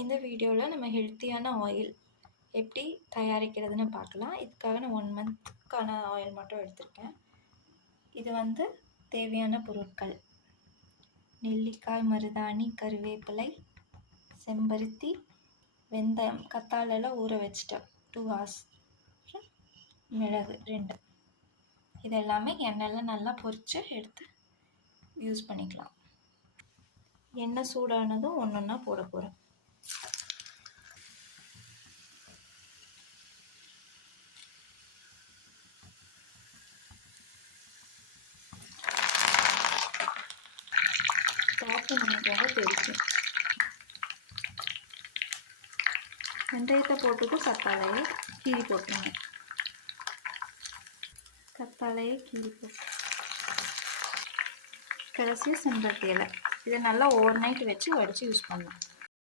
இந்த வீடியோவில் நம்ம ஹெல்த்தியான ஆயில் எப்படி தயாரிக்கிறதுன்னு பார்க்கலாம். இதுக்காக நான் 1 மந்த்க்கான ஆயில் மட்டும் எடுத்திருக்கேன். இது தேவையான பொருட்கள்: நெல்லிக்காய், மருதாணி, கருவேப்பிலை, செம்பருத்தி, வெந்தயம், கத்தாழெல்லாம் ஊற வச்சிட்டேன் 2 hours, மிளகு 2. இதெல்லாமே எண்ணெயில் நல்லா பொரித்து எடுத்து யூஸ் பண்ணிக்கலாம். எண்ணெய் சூடானதும் ஒன்று ஒன்றா போட போகிறேன். பார்த்து பண்ணிக்கோங்க, தெரிக்கும். வெந்தயத்தை போட்டுட்டு கத்தாழையை கீறி போட்டுருங்க. கத்தாழையை கீறி போட்டு கடைசியாக செம்பருத்தி இலை. இதை நல்லா ஓவர் நைட் வச்சு வடித்து யூஸ் பண்ணலாம்.